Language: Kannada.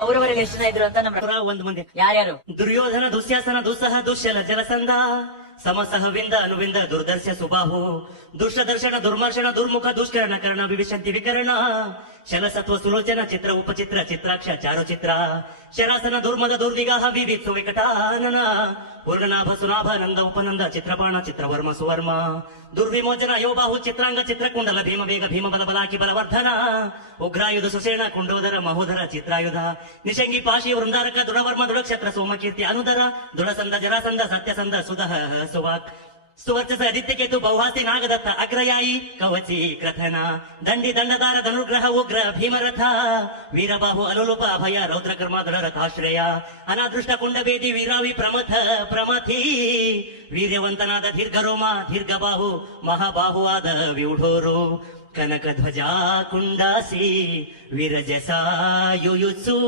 ಅವರವರಿಗೆ ಎಷ್ಟು ಜನ ಇದ್ರು ಅಂತ ನಮ್ಮ ಒಂದು ಮಂದಿ ಯಾರ್ಯಾರು? ದುರ್ಯೋಧನ ದುಶ್ಯಾಸನ ದುಸ್ಸಹ ದುಶ್ಯಲ ಜಲಸಂಧ ಸಮಸಹವಿಂದ ಅನುವಿಂದ ದುರ್ದರ್ಶ ಸುಬಾಹು ದುಷ್ಟದರ್ಶನ ದುರ್ಮರ್ಶನ ದುರ್ಮುಖ ದುಷ್ಕರಣ ಕರ್ಣ ವಿವಿಶಂತಿ ವಿಕರಣ ಶಲಸತ್ವ ಸುಲೋಚನ ಚಿತ್ರ ಉಪಚಿತ್ರ ಚಿತ್ರಾಕ್ಷ ಚಾರುಚಿತ್ರ ಶರಾಸನ ದುರ್ಮದ ದುರ್ವಿಗಾಹ ವಿವಿತ್ಸು ವಿಕಟಾನನ ಪೂರ್ಣನಾಭ ಸುನಾಭ ನಂದ ಉಪನಂದ ಚಿತ್ರಬಾಣ ಚಿತ್ರವರ್ಮ ಸುವರ್ಮ ದುರ್ವಿಮೋಚನ ಯೋಬಾಹು ಚಿತ್ರಾಂಗ ಚಿತ್ರಕುಂಡಲ ಭೀಮ ಬೇಗ ಭೀಮ ಬಲ ಬಲಾಕಿ ಬಲವರ್ಧನ ಉಗ್ರಾಯುಧ ಸುಷೇಣ ಕುಂಡೋದರ ಮಹೋದರ ಚಿತ್ರಾಯುಧ ನಿಶಂಗಿ ಪಾಶಿ ವೃಂದಾರಕ ದೃಢವರ್ಮ ದೃಢಕ್ಷತ್ರ ಸೋಮಕೀರ್ತಿ ಅನುದರ ದೃಢಸಂದ ಜರಾಸಂದ ಸತ್ಯಸಂದ ಸುಧಃ ಸುವಾಕ್ ಸುವರ್ಚಸ ಆದಿತ್ಯಕೇತು ಬಹುಹಾಸಿ ನಾಗದತ್ತ ಅಗ್ರಯಾಯಿ ಕವಚಿ ಕ್ರಥನ ದಂಡಿ ದಂಡದಾರ ಧನುರ್ಗ್ರಹ ಉಗ್ರ ಭೀಮರಥ ವೀರಬಾಹು ಅಲುಲುಪ ಅಭಯ ರೌದ್ರಕರ್ಮ ದೃಢರಥಾಶ್ರಯ ಅನಾದೃಷ್ಟ ಕುಂಡಬೇದಿ ವೀರಾವಿ ಪ್ರಮಥ ಪ್ರಮಥಿ ವೀರ್ಯವಂತನಾದ ದೀರ್ಘರೋಮ ದೀರ್ಘಬಾಹು ಮಹಾಬಾಹುವಾದ ವ್ಯೂಢೋರು ಕನಕ ಧ್ವಜ ಕುಂಡಾಸಿ ವಿರಜಸ ಯುಯುತ್ಸು